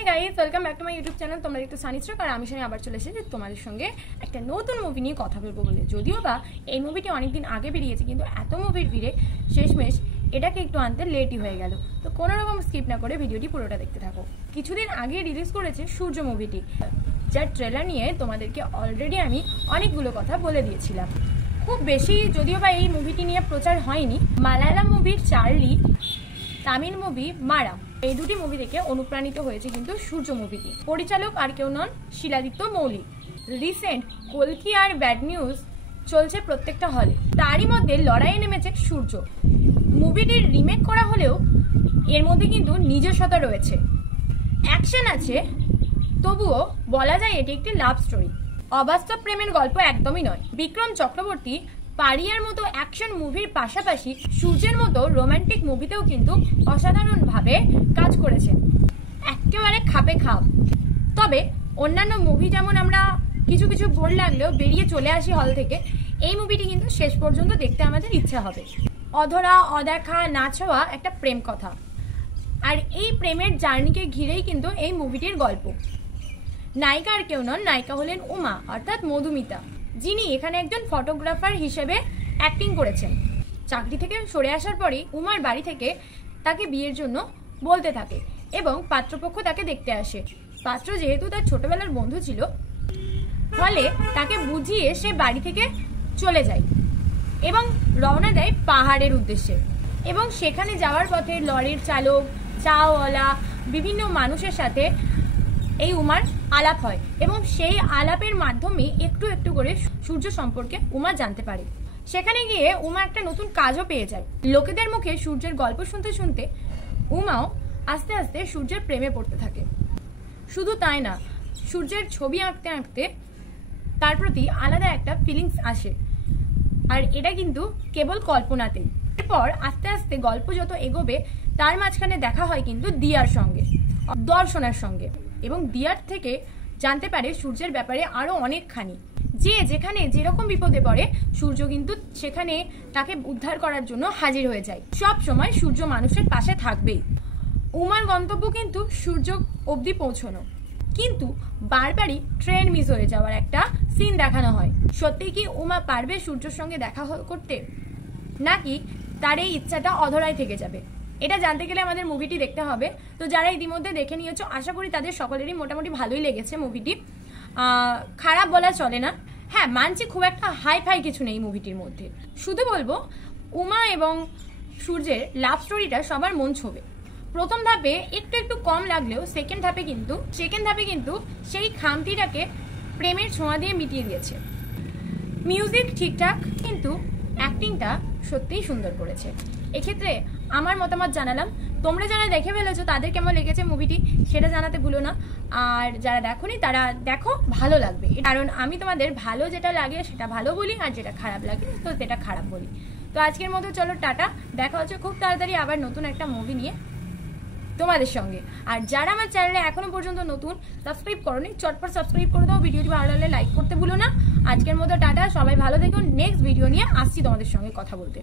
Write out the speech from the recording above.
Hi guys, welcome back to my YouTube channel. তোমরা একটু সানিশ্রক আর আমি শুনে আবার চলে এসেছি তোমাদের সঙ্গে একটা নতুন মুভি নিয়ে কথা বলবো বলে। যদিও বা এই মুভিটি অনেকদিন আগে বেরিয়েছে, কিন্তু এত মুভির ভিড়ে শেষমেশ এটাকে একটু আনতে লেটই হয়ে গেল। তো কোনো রকম স্কিপ না করে ভিডিওটি পুরোটা দেখতে থাকো। কিছুদিন আগে রিলিজ করেছে সূর্য মুভিটি, যার ট্রেলার নিয়ে তোমাদেরকে অলরেডি আমি অনেকগুলো কথা বলে দিয়েছিলাম। খুব বেশি যদিও বা এই মুভিটি নিয়ে প্রচার হয়নি। মালায়ালাম মুভির চার্লি, তামিল মুভি মারা, এই দুটি মুভি থেকে অনুপ্রাণিত হয়েছে কিন্তু সূর্য মুভিটি। পরিচালক আর কেউ নন, শিলাদিত্য মৌলিক। রিসেন্ট কলকি আর ব্যাড নিউজ চলছে প্রত্যেকটা হলে, তারই মধ্যে লড়াইয়ে নেমেছে সূর্য। মুভিটির রিমেক করা হলেও এর মধ্যে কিন্তু নিজস্বতা রয়েছে, অ্যাকশন আছে, তবুও বলা যায় এটি একটি লাভ স্টোরি। অবাস্তব প্রেমের গল্প একদমই নয়। বিক্রম চক্রবর্তী পারিয়ার মতো অ্যাকশন মুভির পাশাপাশি সূর্যের মতো রোমান্টিক মুভিতেও কিন্তু অসাধারণভাবে কাজ করেছেন, একেবারে খাপে খাপ। তবে অন্যান্য মুভি যেমন আমরা কিছু কিছু বোর লাগলেও বেরিয়ে চলে আসি হল থেকে, এই মুভিটি কিন্তু শেষ পর্যন্ত দেখতে আমাদের ইচ্ছা হবে। অধরা, অদেখা, না ছোঁয়া একটা প্রেম কথা, আর এই প্রেমের জার্নিকে ঘিরেই কিন্তু এই মুভিটির গল্প। নায়িকা আর কেউ নন, নায়িকা হলেন উমা অর্থাৎ মধুমিতা, যিনি এখানে একজন ফটোগ্রাফার হিসেবে অ্যাক্টিং করেছেন। চাকরি থেকে সরে আসার পরেই উমার বাড়ি থেকে তাকে বিয়ের জন্য বলতে থাকে এবং পাত্রপক্ষ তাকে দেখতে আসে। পাত্র যেহেতু তার ছোটবেলার বন্ধু ছিল, ফলে তাকে বুঝিয়ে সে বাড়ি থেকে চলে যায় এবং রওনা দেয় পাহাড়ের উদ্দেশ্যে। এবং সেখানে যাওয়ার পথে লরির চালক, চাওয়ালা, বিভিন্ন মানুষের সাথে এই উমার আলাপ হয় এবং সেই আলাপের মাধ্যমে একটু একটু করে সূর্য সম্পর্কে উমা জানতে পারে। সেখানে গিয়ে উমা একটা নতুন কাজও পেয়ে যায়। লোকেদের মুখে সূর্যের গল্প শুনতে শুনতে উমাও আস্তে আস্তে সূর্যের প্রেমে পড়তে থাকে। শুধু তাই না, সূর্যের ছবি আঁকতে আঁকতে তার প্রতি আলাদা একটা ফিলিংস আসে, আর এটা কিন্তু কেবল কল্পনাতেই। এরপর আস্তে আস্তে গল্প যত এগোবে, তার মাঝখানে দেখা হয় কিন্তু দিয়ার সঙ্গে, দর্শনার সঙ্গে, এবং দিয়ার থেকে জানতে পারে সূর্যের ব্যাপারে আরো অনেকখানি। যে যেখানে যেরকম বিপদে পড়ে, সূর্য কিন্তু সেখানে তাকে উদ্ধার করার জন্য হাজির হয়ে যায়। সব সময় সূর্য মানুষের পাশে থাকবেই। উমার গন্তব্য কিন্তু সূর্য অবধি পৌঁছানো, কিন্তু বারবারই ট্রেন মিস হয়ে যাওয়ার একটা সিন দেখানো হয়। সত্যি কি উমা পারবে সূর্যের সঙ্গে দেখা করতে, নাকি তার এই ইচ্ছাটা অধরাই থেকে যাবে? এটা জানতে গেলে আমাদের মুভিটি দেখতে হবে। তো যারা ইতিমধ্যে দেখে নিয়েছো, আশা করি তাদের সকলেরই মোটামুটি ভালোই লেগেছে মুভিটি। খারাপ বলা চলে না। হ্যাঁ, মানছি খুব একটা হাই ফাই কিছু নেই মুভিটির মধ্যে। শুধু বলবো উমা এবং সূর্যের লাভ স্টোরিটা সবার মন ছোঁবে। প্রথম ধাপে একটু একটু কম লাগলেও সেকেন্ড ধাপে কিন্তু সেই খামতিটাকে প্রেমের ছোঁয়া দিয়ে মিটিয়ে দিয়েছে। মিউজিক ঠিকঠাক, কিন্তু অ্যাক্টিংটা সত্যিই সুন্দর করেছে। এক্ষেত্রে আমার মতামত জানালাম। তোমরা যারা দেখে ফেলেছো তাদের কেমন লেগেছে মুভিটি সেটা জানাতে ভুলো না। আর যারা দেখোনি তারা দেখো, ভালো লাগবে। কারণ আমি তোমাদের ভালো যেটা লাগে সেটা ভালো বলি, আর যেটা খারাপ লাগে তো সেটা খারাপ বলি। তো আজকের মতো চলো টাটা, দেখা হচ্ছে খুব তাড়াতাড়ি আবার নতুন একটা মুভি নিয়ে তোমাদের সঙ্গে। আর যারা আমার চ্যানেলে এখনো পর্যন্ত নতুন, সাবস্ক্রাইব করোনি, চটপট সাবস্ক্রাইব করে দাও। ভিডিওটি ভালো লাগলে লাইক করতে ভুলো না। আজকের মতো টাটা, সবাই ভালো থেকো। নেক্সট ভিডিও নিয়ে আসছি তোমাদের সঙ্গে কথা বলতে।